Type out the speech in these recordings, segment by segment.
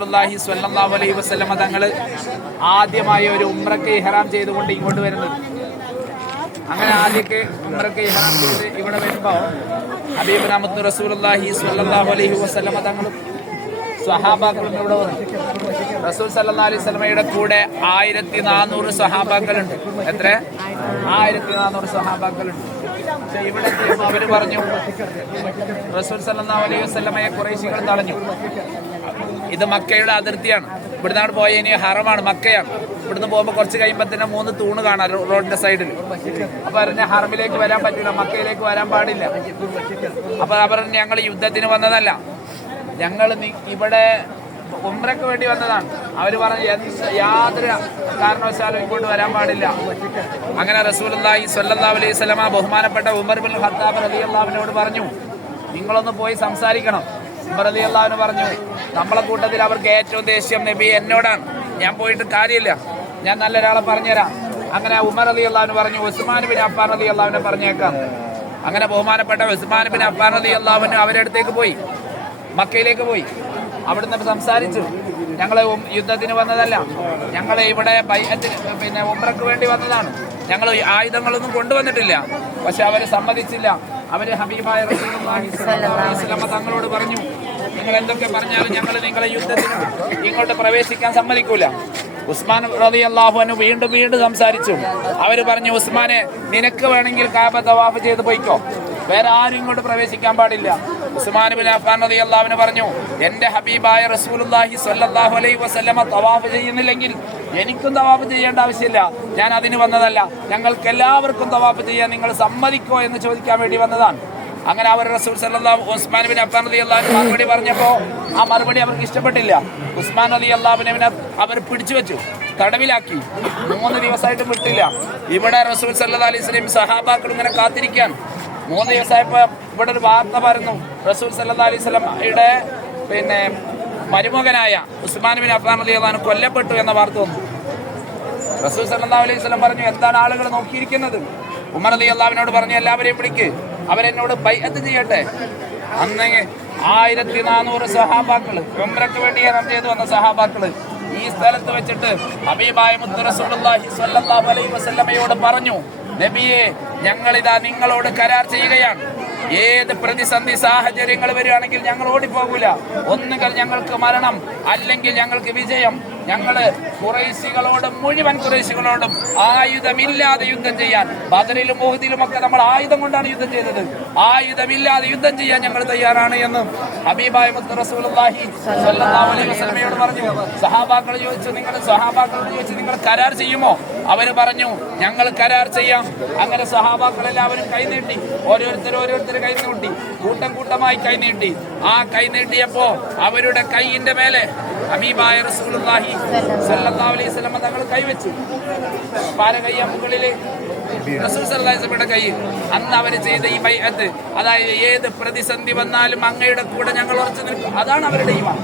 റസൂലുള്ളാഹി സ്വല്ലല്ലാഹു അലൈഹി വസല്ലമ തങ്ങൾ ആദ്യമായി ഒരു ഉംറക്ക് ഇഹ്റാം ചെയ്തുകൊണ്ട് ഇങ്ങോട്ട് വരുന്നത്. അങ്ങനെ ആദ്യമൊക്കെ ഉംറക്ക് ഇഹ്റാം ചെയ്ത് ഇവിടെ വരുമ്പോൾ ഹബീബ് നാമത്ത് റസൂലുള്ളാഹി സ്വല്ലല്ലാഹു അലൈഹി വസല്ലമ തങ്ങളും സ്വഹാബാക്കളും ഇവിടെ വന്നു. റസൂൽ സല്ലല്ലാഹു അലൈഹി വസല്ലമയുടെ കൂടെ ആയിരത്തി നാനൂറ് സ്വഹാബാക്കളുണ്ട്. എത്ര ആയിരത്തി നാനൂറ് സ്വഹാബാക്കളുണ്ട്. പക്ഷെ അവർ പറഞ്ഞു റസൂൽ സല്ലാ അലൈഹി വസല്ലമയെ കുറേശികൾ തടഞ്ഞു. ഇത് മക്കയുടെ അതിർത്തിയാണ്. ഇവിടുന്ന് അവിടെ പോയ ഇനി ഹറമാണ് മക്കയാണ്. ഇവിടുന്ന് പോകുമ്പോൾ കുറച്ച് കഴിയുമ്പോൾ തന്നെ മൂന്ന് തൂണ് കാണാം റോഡിന്റെ സൈഡിൽ അപ്പൊ പറഞ്ഞ ഹറമിലേക്ക് വരാൻ പറ്റില്ല മക്കയിലേക്ക് വരാൻ പാടില്ല. അപ്പൊ അവർ ഞങ്ങൾ യുദ്ധത്തിന് വന്നതല്ല. ഞങ്ങൾ ഇവിടെ ഉമ്രക്ക് വേണ്ടി വന്നതാണ്. അവർ പറഞ്ഞു യാതൊരു കാരണവശാലും ഇങ്ങോട്ട് വരാൻ പാടില്ല. അങ്ങനെ റസൂലുള്ളാഹി സ്വല്ലല്ലാഹു അലൈഹി വസല്ലമ ബഹുമാനപ്പെട്ട ഉമർ ബിൻ ഹത്താബ് അലി അള്ളാവിനോട് പറഞ്ഞു നിങ്ങളൊന്ന് പോയി സംസാരിക്കണം. ഉമർ അലി അള്ളാവിന് പറഞ്ഞു നമ്മളെ കൂട്ടത്തിൽ അവർക്ക് ഏറ്റവും ദേഷ്യം നബി എന്നോടാണ്. ഞാൻ പോയിട്ട് കാര്യമില്ല. ഞാൻ നല്ല ഒരാളെ പറഞ്ഞുതരാം. അങ്ങനെ ഉമർ അലി അള്ളാവിന് പറഞ്ഞു ഉസ്മാൻ ബിൻ അഫാൻ അലി അള്ളാവിനെ പറഞ്ഞേക്കാം. അങ്ങനെ ബഹുമാനപ്പെട്ട ഉസ്മാൻ ബിൻ അഫാൻ അലി അള്ളാവിന് അവരുടെ അടുത്തേക്ക് പോയി മക്കയിലേക്ക് പോയി. അവിടുന്ന് സംസാരിച്ചു. ഞങ്ങൾ യുദ്ധത്തിന് വന്നതല്ല. ഞങ്ങൾ ഇവിടെ പിന്നെ ഉമ്രക്ക് വേണ്ടി വന്നതാണ്. ഞങ്ങൾ ആയുധങ്ങളൊന്നും കൊണ്ടുവന്നിട്ടില്ല. പക്ഷെ അവർ സമ്മതിച്ചില്ല. അവർ ഹബീബായ ഇസ്ലാമ തങ്ങളോട് പറഞ്ഞു നിങ്ങൾ എന്തൊക്കെ പറഞ്ഞാലും ഞങ്ങൾ നിങ്ങളെ യുദ്ധത്തിന് ഇങ്ങോട്ട് പ്രവേശിക്കാൻ സമ്മതിക്കൂല. ഉസ്മാൻ റതി അള്ളാഹുവിന് വീണ്ടും വീണ്ടും സംസാരിച്ചു. അവർ പറഞ്ഞു ഉസ്മാനെ നിനക്ക് വേണമെങ്കിൽ കാബ തവാഫ് ചെയ്ത് പോയിക്കോ. വേറെ ആരും ഇങ്ങോട്ട് പ്രവേശിക്കാൻ പാടില്ല. ഉസ്മാൻ അള്ളാഹുവിന് പറഞ്ഞു എന്റെ ഹബീബായ അലൈഹി വസല്ലമ തവാഫ് ചെയ്യുന്നില്ലെങ്കിൽ എനിക്കും തവാഫ് ചെയ്യേണ്ട ആവശ്യമില്ല. ഞാൻ അതിന് വന്നതല്ല. ഞങ്ങൾക്ക് എല്ലാവർക്കും തവാഫ് ചെയ്യാൻ നിങ്ങൾ സമ്മതിക്കോ എന്ന് ചോദിക്കാൻ വേണ്ടി വന്നതാണ്. അങ്ങനെ അവർ റസൂൽ സല്ലാഹു ഉസ്മാൻ ബിൻ അഫ്ഫാൻ അലി അള്ളാഹു മറുപടി പറഞ്ഞപ്പോൾ ആ മറുപടി അവർക്ക് ഇഷ്ടപ്പെട്ടില്ല. ഉസ്മാൻ അലി അൻഹുവിനെ അവർ പിടിച്ചു വെച്ചു തടവിലാക്കി. മൂന്ന് ദിവസമായിട്ട് വിട്ടില്ല. ഇവിടെ റസൂൽ സല്ലാ അലൈഹി വസല്ലം സഹാബാക്കൾ ഇങ്ങനെ കാത്തിരിക്കാൻ മൂന്ന് ദിവസമായപ്പോൾ ഇവിടെ ഒരു വാർത്ത പറഞ്ഞു റസൂൽ സല്ലാ അലൈഹി സ്വലമയുടെ പിന്നെ മരുമകനായ ഉസ്മാൻ ബിൻ അഫ്ഫാൻ റളിയല്ലാഹു അൻഹു കൊല്ലപ്പെട്ടു എന്ന വാർത്ത വന്നു. റസൂൽ സല്ലാ അലൈഹി സ്വലം പറഞ്ഞു എന്താണ് ആളുകൾ നോക്കിയിരിക്കുന്നത്? ഉമർ അലി അള്ളാവിനോട് പറഞ്ഞു എല്ലാവരെയും വിളിക്ക് അവരെന്നോട് ബൈഅത്ത് ചെയ്യട്ടെ. അന്ന് ആയിരത്തി നാനൂറ് സഹാബാക്കൾ ഉംറക്ക് വേണ്ടി ഇറം ചെയ്തു വന്ന സഹാബാക്കൾ ഈ സ്ഥലത്ത് വെച്ചിട്ട് ഹബീബായ മുത്തു റസൂലുള്ളാഹി സ്വല്ലല്ലാഹു അലൈഹി വസല്ലമയോട് പറഞ്ഞു നബിയെ ഞങ്ങളിതാ നിങ്ങളോട് കരാർ ചെയ്യുകയാണ്. ഏത് പ്രതിസന്ധി സാഹചര്യങ്ങൾ വരികയാണെങ്കിൽ ഞങ്ങൾ ഓടിപ്പോകൂല. ഒന്നുകിൽ ഞങ്ങൾക്ക് മരണം അല്ലെങ്കിൽ ഞങ്ങൾക്ക് വിജയം. ഞങ്ങൾ കുറേശികളോടും മുഴുവൻ കുറേശികളോടും ആയുധമില്ലാതെ യുദ്ധം ചെയ്യാൻ ബദറിലും മോഹദിലും ഒക്കെ നമ്മൾ ആയുധം കൊണ്ടാണ് യുദ്ധം ചെയ്തത്. ആയുധമില്ലാതെ യുദ്ധം ചെയ്യാൻ ഞങ്ങൾ തയ്യാറാണ് എന്ന് ഹബീബായ മുത്ത് സ്വല്ലല്ലാഹു അലൈഹി വസല്ലമയോട് പറഞ്ഞു. സഹാബാക്കൾ ചോദിച്ചു നിങ്ങൾ സഹാബാക്കളോട് ചോദിച്ചു നിങ്ങൾ കരാർ ചെയ്യുമോ? അവർ പറഞ്ഞു ഞങ്ങൾ കരാർ ചെയ്യാം. അങ്ങനെ സഹാബാക്കൾ എല്ലാവരും കൈനീട്ടി ഓരോരുത്തർ ഓരോരുത്തർ കൈനീട്ടി കൂട്ടം കൂട്ടമായി കൈനീട്ടി ആ കൈനീട്ടിയപ്പോ അവരുടെ കൈയിന്റെ മേലെ ഹബീബായ റസൂലുള്ളാഹി സല്ലല്ലാഹു അലൈഹി വസല്ലം തങ്ങൾ കൈവച്ചു. പാര കയ്യ മുകളിലെ റസൂൽ വസല്ലം കൈ അന്ന് അവർ ചെയ്ത ഈ ബൈഅത്ത് അതായത് ഏത് പ്രതിസന്ധി വന്നാലും അങ്ങയുടെ കൂടെ ഞങ്ങൾ ഉറച്ചു നിൽക്കും. അതാണ് അവരുടെ ഈമാൻ.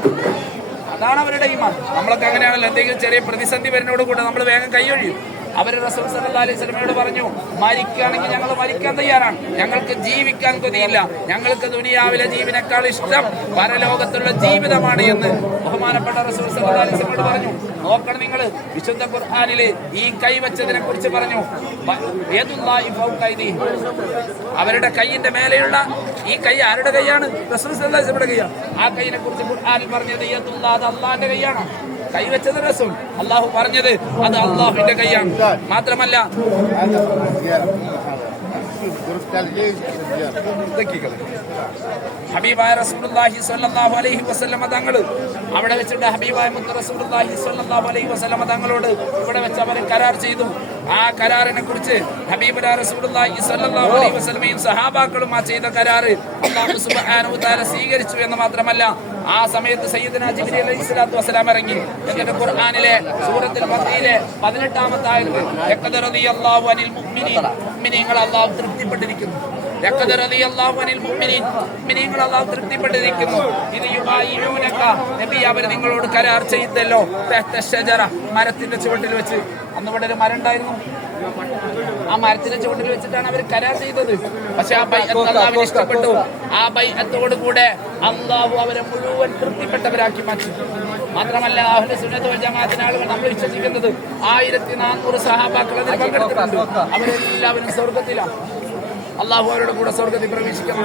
അതാണ് അവരുടെ ഈമാൻ. നമ്മളൊക്കെ അങ്ങനെയാണല്ലോ. എന്തെങ്കിലും ചെറിയ പ്രതിസന്ധി വരുന്നതോട് കൂടെ നമ്മൾ വേഗം കൈ കൈയൊഴിയും അവർ റസൂൽ സല്ലല്ലാഹു അലൈഹി വസല്ലമയോട് പറഞ്ഞു മരിക്കുകയാണെങ്കിൽ ഞങ്ങൾ മരിക്കാൻ തയ്യാറാണ്. ഞങ്ങൾക്ക് ജീവിക്കാൻ കൊതിയില്ല. ഞങ്ങൾക്ക് ദുനിയാവിലെ ജീവനേക്കാൾ ഇഷ്ടം പരലോകത്തുള്ള ജീവിതമാണ് എന്ന് ബഹുമാനപ്പെട്ട റസൂൽ സല്ലല്ലാഹു അലൈഹി വസല്ലമയോട് പറഞ്ഞു. നോക്കണം നിങ്ങൾ. വിശുദ്ധ ഖുർആനിൽ ഈ കൈവച്ചതിനെ കുറിച്ച് പറഞ്ഞു. അവരുടെ കൈയിന്റെ മേലെയുള്ള ഈ കൈ ആരുടെ കൈയാണ്? റസൂൽ സല്ലല്ലാഹു അലൈഹി വസല്ലമയുടെ കൈയാണ്. ആ കൈയിനെ കുറിച്ച് ഖുർആനിൽ പറഞ്ഞത് അള്ളാന്റെ കൈയാണ്. കൈവച്ചത് റസൂൽ. അള്ളാഹു പറഞ്ഞത് അത് അള്ളാഹുവിന്റെ കൈയാണ്. മാത്രമല്ല ഹബീബായ റസൂലുള്ളാഹി സ്വല്ലല്ലാഹു അലൈഹി വസല്ലമ തങ്ങൾ അവിടെ വെച്ചിട്ട് ഹബീബായ മുത്ത് റസൂലുള്ളാഹി സ്വല്ലല്ലാഹു അലൈഹി വസല്ലമ തങ്ങളോട് ഇവിടെ വെച്ച് അവർ കരാർ ചെയ്തു. ആ കരാറിനെ കുറിച്ച് ഹബീബുല റസൂലുള്ളാഹി സ്വല്ലല്ലാഹു അലൈഹി വസല്ലമയും സഹാബാക്കളും ആ ചെയ്ത കരാറ് തആല സ്വീകരിച്ചു എന്ന് മാത്രമല്ല ആ സമയത്ത് സയ്യിദ്ന ജിബ്രീൽ അലൈഹി സ്വലാത്തു വസ്സലാം ഇറങ്ങി. എന്നിട്ട് ഖുർആനിലെ സൂറത്തുൽ മക്കയിലെ 18 ആമത്തെ ആയത്ത് യഖദ റളിയല്ലാഹു അനിൽ മുഅ്മിനീൻ മുഅ്മിനീങ്ങൾ അല്ലാഹു തൃപ്തിപ്പെട്ടിരിക്കുന്നു. തൃപ്തിപ്പെട്ടിരിക്കുന്നു നബി നിങ്ങളോട് കരാർ ചെയ്തല്ലോ. മരത്തിന്റെ ചുവട്ടിൽ വെച്ച്. അന്ന് ഇവിടെ ഒരു മരം ഉണ്ടായിരുന്നു. ആ മരത്തിന്റെ ചുവട്ടിൽ വെച്ചിട്ടാണ് അവർ കരാർ ചെയ്തത്. പക്ഷെ ആ ബൈ അള്ളാഹുവിന് ഇഷ്ടപ്പെട്ടു. ആ ബൈ കൂടെ അള്ളാഹു അവരെ മുഴുവൻ തൃപ്തിപ്പെട്ടവരാക്കി മാറ്റി. മാത്രമല്ല അഹ്ലു സുന്നത്ത് വൽ ജമാഅത്തിന്റെ ആളുകൾ നമ്മൾ വിശ്വസിക്കുന്നത് ആയിരത്തി നാനൂറ് സഹാബാക്കൾ അതിൽ പങ്കെടുത്തിട്ടുണ്ട്. അവരെല്ലാവരും സ്വർഗത്തിലാണ് അള്ളാഹു അവരുടെ കൂടെ സ്വർഗത്തിൽ പ്രവേശിക്കാൻ.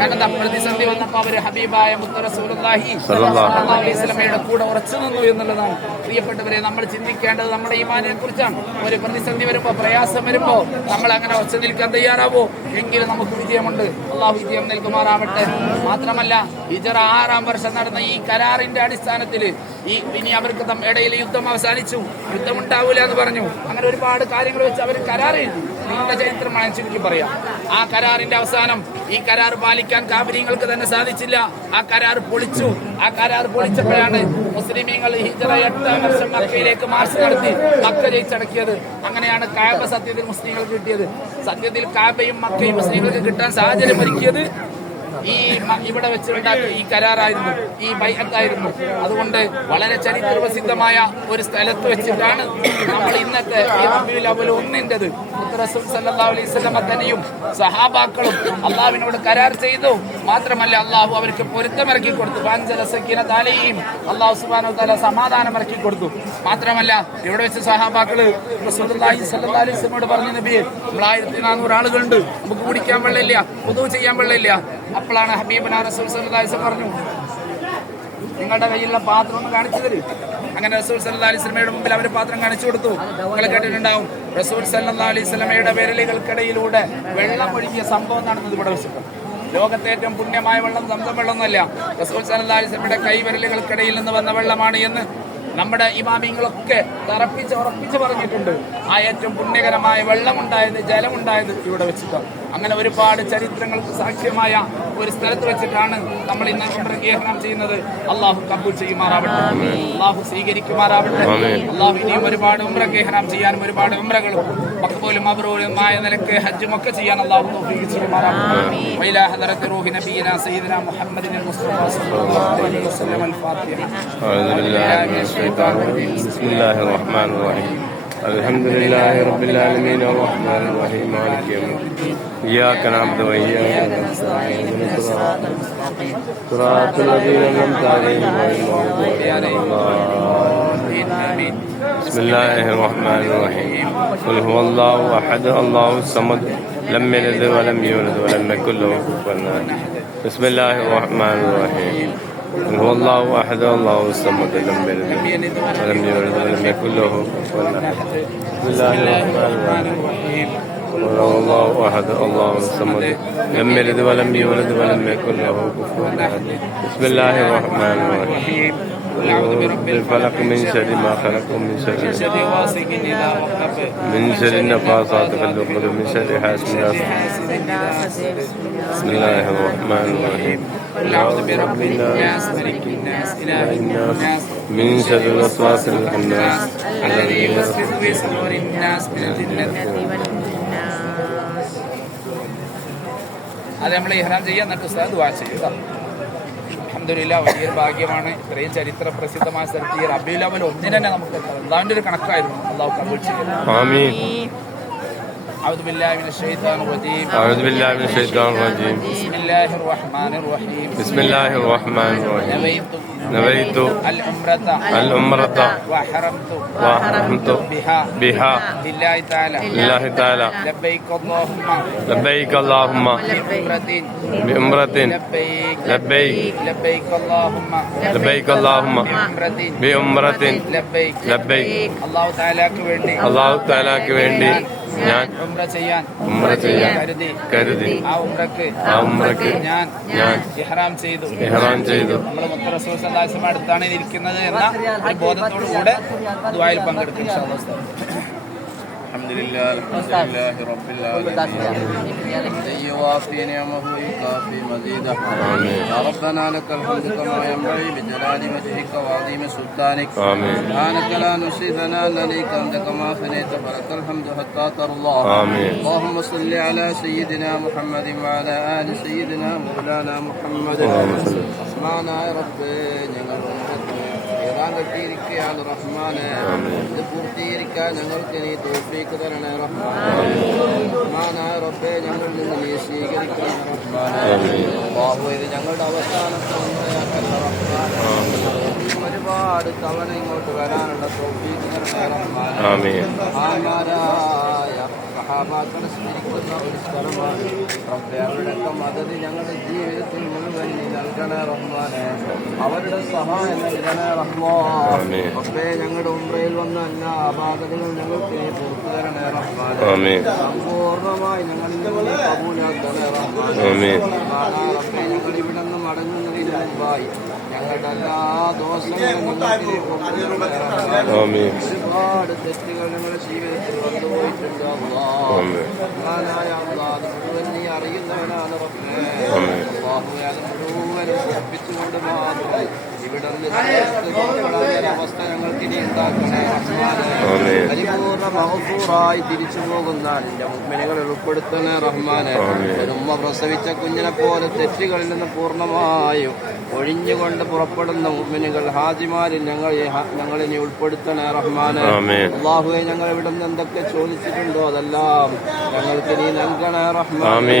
കാരണം പ്രതിസന്ധി വന്നപ്പോൾ അവർ ഹബീബായ മുത്ത റസൂലുള്ളാഹി സ്വല്ലല്ലാഹു അലൈഹി വസല്ലമയുടെ കൂടെ ഉറച്ചു നിന്നു എന്നുള്ളതാണ്. പ്രിയപ്പെട്ടവരെ നമ്മൾ ചിന്തിക്കേണ്ടത് നമ്മുടെ ഈമാനെ കുറിച്ചാണ്. ഒരു പ്രതിസന്ധി വരുമ്പോ പ്രയാസം വരുമ്പോ നമ്മൾ അങ്ങനെ ഉറച്ചു നിൽക്കാൻ തയ്യാറാവോ? എങ്കിലും നമുക്ക് വിജയമുണ്ട്. അള്ളാഹു വിജയം നൽകുമാറാവട്ടെ. മാത്രമല്ല ഹിജറ ആറാം വർഷം നടന്ന ഈ കരാറിന്റെ അടിസ്ഥാനത്തിൽ ഈ ഇനി അവർക്ക് ഇടയിൽ യുദ്ധം അവസാനിച്ചു. യുദ്ധം ഉണ്ടാവൂല എന്ന് പറഞ്ഞു. അങ്ങനെ ഒരുപാട് കാര്യങ്ങൾ വെച്ച് അവർ കരാർ എഴുതി. നീണ്ട ചരിത്രമാണ് ചുരുക്കി പറയാം. ആ കരാറിന്റെ അവസാനം ഈ കരാർ പാലിക്കാൻ കാബര്യങ്ങൾക്ക് തന്നെ സാധിച്ചില്ല. ആ കരാർ പൊളിച്ചു. ആ കരാർ പൊളിച്ചപ്പോഴാണ് മുസ്ലിമീങ്ങൾ ഹിജറ എട്ടാം വർഷം മക്കയിലേക്ക് മാർച്ച് നടത്തി മക്ക ജയിച്ചടക്കിയത്. അങ്ങനെയാണ് കാബ സത്യത്തിൽ മുസ്ലിങ്ങൾക്ക് കിട്ടിയത്. സത്യത്തിൽ കാബയും മക്കയും മുസ്ലിങ്ങൾക്ക് കിട്ടാൻ സാഹചര്യം ഒരുക്കിയത് ഈ ഇവിടെ വെച്ചുണ്ടാക്കിയ ഈ കരാറായിരുന്നു ഈ ബൈഹത്തായിരുന്നു അതുകൊണ്ട് വളരെ ചരിത്ര പ്രസിദ്ധമായ ഒരു സ്ഥലത്ത് വെച്ചിട്ടാണ് നമ്മൾ ഇന്നത്തെ ഈ റബീഉൽ അവൽ ഒന്നിന്റെത് റസൂൽ അലൈഹി തന്നെയും സഹാബാക്കളും അള്ളാഹുവിനോട് കരാർ ചെയ്തു. മാത്രമല്ല അള്ളാഹു അവർക്ക് പൊരുത്തമിറക്കി കൊടുത്തു. പാഞ്ചലസക്കിന താലയും അള്ളാഹു സുബാനു തല സമാധാനം ഇറക്കി കൊടുത്തു. മാത്രമല്ല ഇവിടെ വെച്ച് സഹാബാക്കൾ സ്വല്ലല്ലാഹു അലൈഹി പറഞ്ഞു നബിയെ നമ്മൾ ആയിരത്തി നാനൂറ് ആളുകളുണ്ട്. നമുക്ക് കുടിക്കാൻ വെള്ളമില്ല പൊതു ചെയ്യാൻ വെള്ളമില്ല. അപ്പോഴാണ് ഹബീബ് റസൂൽ അലൈഹി പറഞ്ഞു നിങ്ങളുടെ കയ്യിലുള്ള പാത്രം ഒന്ന് കാണിച്ചു തരും. അങ്ങനെ റസൂൽ സല്ലാ അലൈഹി സ്വലമയുടെ മുമ്പിൽ അവർ പാത്രം കാണിച്ചു കൊടുത്തു. നിങ്ങൾ കേട്ടിട്ടുണ്ടാവും. റസൂൽ സല്ലാ അലൈഹി സ്വലമയുടെ വിരലുകൾക്കിടയിലൂടെ വെള്ളം ഒഴുകിയ സംഭവം നടന്നത് ഇവിടെ ലോകത്തെ ഏറ്റവും പുണ്യമായ വെള്ളം സ്വന്തം വെള്ളമൊന്നുമല്ല. റസൂൽ സല്ലാ അലൈഹി സ്വലമയുടെ കൈ വിരലുകൾക്കിടയിൽ നിന്ന് വന്ന വെള്ളമാണ് എന്ന് നമ്മുടെ ഇമാമിങ്ങളൊക്കെ തറപ്പിച്ച് ഉറപ്പിച്ച് പറഞ്ഞിട്ടുണ്ട്. ആ ഏറ്റവും പുണ്യകരമായ വെള്ളമുണ്ടായത് ജലമുണ്ടായത് ഇവിടെ വെച്ചിട്ടാണ്. അങ്ങനെ ഒരുപാട് ചരിത്രങ്ങൾക്ക് സാക്ഷ്യമായ ഒരു സ്ഥലത്ത് വെച്ചിട്ടാണ് നമ്മൾ ഇന്ന് പ്രകീർണം ചെയ്യുന്നത്. അള്ളാഹു കബൂൽ ചെയ്യുമാറാവട്ടെ. അള്ളാഹു സ്വീകരിക്കുമാറാവട്ടെ. അള്ളാഹു ഇനിയും ഒരുപാട് ഉമ്ര കേഹനം ചെയ്യാനും ഒരുപാട് ഉമ്രകളും മക്ബൂലും അബ്രൂലുമായ നിലയ്ക്ക് ഹജ്ജും ഒക്കെ ചെയ്യാൻ അള്ളാഹു തോഫീക്ക് ചെയ്യുമാറാവട്ടെ. വൈലാ ഹദറത്ത് റൂഹി നബീന മുഹമ്മദിൻ സല്ലല്ലാഹു അലൈഹി റഹീം. الحمد لله رب العالمين الرحمن الرحيم مالك يوم الدين. إياك نعبد وإياك نستعين اهدنا المستقيم. صراط الذين أنعمت عليهم غير المغضوب عليهم بسم الله الرحمن الرحيم. قل هو الله أحد الله الصمد لم يلد ولم يولد ولم يكن له كفوا بسم الله الرحمن الرحيم. قل هو الله أحد الله الصمد لم يلد ولم يولد ولم يكن له كفوا بسم الله الرحمن الرحيم. قل هو الله أحد الله الصمد لم يلد ولم يولد ولم يكن له كفوا أحد. بسم الله الرحمن الرحيم. قل أعوذ برب الفلق من شر ما خلق ومن شر شر غاسق وقب من شر النفاثات في العقد ومن شر حاسد بسم الله الرحمن الرحيم. قل أعوذ برب الناس ملك الناس إله الناس من شر الوسواس الخناس الذي يوسوس في صدور الناس من الجنة അത് നമ്മൾ ഇഹ്റാം ചെയ്യാൻ എന്നിട്ട് ഉസ്താദ് ദുആ ചെയ്യുക അൽഹംദുലില്ലാ വലിയൊരു ഭാഗ്യമാണ് ഇത്രയും ചരിത്ര പ്രസിദ്ധമായ സ്ഥലത്ത് ഈ റബീഉൽ അവൽ ഒന്നിന് തന്നെ നമുക്ക് അള്ളാഹുവിന്റെ ഒരു കണക്കായിരുന്നു അള്ളാഹു കബൂൽ ചെയ്യുന്നത് آمين أعوذ بالله من الشيطان الرجيم أعوذ بالله من الشيطان الرجيم بسم الله الرحمن الرحيم بسم الله الرحمن الرحيم نويت نويت العمرة العمرة وحرمت وحرمت بها بها لله تعالى لله تعالى لبيك اللهم لبيك اللهم بعمرة بعمرة لبيك لبيك لبيك اللهم لبيك اللهم بعمرة بعمرة لبيك لبيك അള്ളാഹു താലാക്ക് വേണ്ടി അള്ളാഹു താലാക്ക് വേണ്ടി ഞാൻ ഉംറ ചെയ്യാൻ ഉംറ ചെയ്യാൻ കരുതി. കരുതി. ആ ഉംറക്ക് ആ ഉംറക്ക് ഞാൻ ഞാൻ ഇഹ്റാം ചെയ്തു. ഇഹ്റാം ചെയ്തു. നമ്മൾ മുത്ത റസൂൽ സല്ലല്ലാഹു അലൈഹി വസല്ലം അടുത്താണ് ഇരിക്കുന്നത് എന്ന ബോധത്തോടു കൂടെ ദുആയിൽ പങ്കെടുക്കും. الحمد لله الحمد لله رب العالمين. حمدا يوافي نعمه ويكافي مزيده يا ربنا لك الحمد كما ينبغي بجلال وجهك وعظيم سلطانك. آمين. سبحانك لا نحصي ثناء عليك أنت كما ثنيت فلك الحمد حتى ترضى. آمين. اللهم صل على سيدنا محمد وعلى آل سيدنا مولانا محمد. اللهم صل. ഇറാൻ കെട്ടിയിരിക്കുകയാണ് റഹ്മാനെ. ഇത് പൂർത്തീകരിക്കാൻ ഞങ്ങൾക്ക് നീ തോഫീക്ക് തരണേ റഹ്മാനെ. റബ്ബെ ഞങ്ങൾ നിന്ന് നീ സ്വീകരിക്കണം റഹ്മാനെ. ഇത് ഞങ്ങളുടെ അവസാനത്തെ റഹ്മാനെ. ഒരുപാട് തവണ ഇങ്ങോട്ട് വരാനുള്ള തൗഫീഖ് തരണേ റഹ്മാനെ. മഹാന്മാരായ സഹാബാക്കളെ സ്മരിക്കുന്ന ഒരു സ്ഥലമാണ്. റബ്ബെ അവരുടെയൊക്കെ മദത് ഞങ്ങളുടെ ജീവിതത്തിൽ മുഴുവൻ നീ നൽകണേ റഹ്മാനെ. അവരുടെ സഹായം നൽകണേ റഹ്മാനെ. റബ്ബേ ഞങ്ങളുടെ ഉംറയിൽ വന്ന എല്ലാ അപാകതകളും ഞങ്ങൾക്ക് നീ പുറത്തു തരണേ റഹ്മാനെ. സമ്പൂർണമായി ഞങ്ങളുടെ ഞങ്ങളിൽ കബൂലാക്കണേ റഹ്മാനെ. ഞങ്ങൾ ഇവിടെ നിന്ന് മടങ്ങുന്നതിന് മുമ്പായി. ഞങ്ങളുടെ ജീവിതത്തിൽ മാത്രം ഇവിടെ അവസ്ഥ ഞങ്ങൾക്ക് ഇനി ഉണ്ടാക്കണേ പരിപൂർണ മഹസൂറായി പരിപൂർണ തിരിച്ചു പോകുന്ന നിന്റെ മുഗ്മിനുകൾ ഉൾപ്പെടുത്തണേ റഹ്മാനെ ഉമ്മ പ്രസവിച്ച കുഞ്ഞിനെ പോലെ തെറ്റുകളിൽ നിന്ന് പൂർണമായും ഒഴിഞ്ഞുകൊണ്ട് പുറപ്പെടുന്ന മുഗ്മിനുകൾ ഹാജിമാരിൽ ഞങ്ങൾ ഞങ്ങളെ നീ ഉൾപ്പെടുത്തണേ റഹ്മാനെ. അള്ളാഹുവെ ഞങ്ങൾ ഇവിടെ നിന്ന് എന്തൊക്കെ ചോദിച്ചിട്ടുണ്ടോ അതെല്ലാം ഞങ്ങൾക്ക് നീ നൽകണേ റഹ്മാനെ.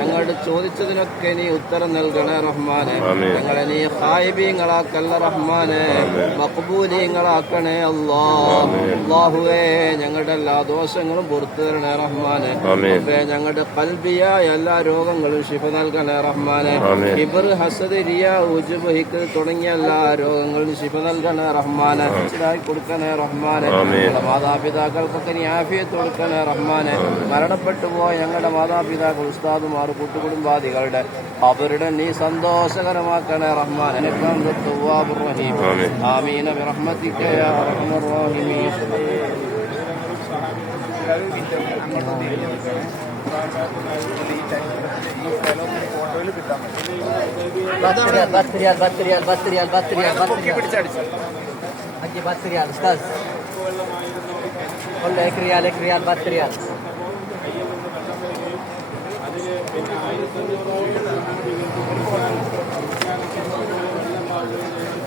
ഞങ്ങളുടെ ചോദിച്ചതിനൊക്കെ നീ ഉത്തരം നൽകണേ റഹ്മാനെ. ഞങ്ങളെ നീ ഹായിബീങ്ങളാക്കല്ല റഹ്മാനെ മക്ബൂലീങ്ങളാക്കണേ. അള്ളാഹുവേ ഞങ്ങളുടെ എല്ലാ ദോഷങ്ങളും പുറത്തു തരണേ റഹ്മാനെ. റബ്ബേ, ഞങ്ങളുടെ കൽബിയായ എല്ലാ രോഗങ്ങളും ശിഫ നൽകണേ റഹ്മാനെ. ഇബർ ഹസദ് റിയ ഉജുബ് ഹിക്ക് തുടങ്ങിയ എല്ലാ രോഗങ്ങളും ശിഫ നൽകണേ റഹ്മാനെ. ഇതായി കൊടുക്കണേ റഹ്മാനെ. മാതാപിതാക്കൾക്കൊക്കെ നീ ആഫിയത്ത് കൊടുക്കണേ റഹ്മാനെ. മരണപ്പെട്ടു പോയ ഞങ്ങളുടെ മാതാപിതാക്കൾ ഉസ്താദുമാർ കൂട്ടുകുടുംബാദികളുടെ അവരുടെ നീ സന്തോഷകരമാക്കണേ റഹ്മാനെ. റഹീം. ആമീന ബിറഹ്മതിക യാ അർഹമർ பத்திரியால் பத்திரியால் பத்திரியால் பத்திரியால் பத்திரியால் பத்திரியால் அஞ்சு பத்திரியால் ஸ்டாஸ் கொள்ள எக்ரியால் எக்ரியால் பத்திரியால் അതിൽ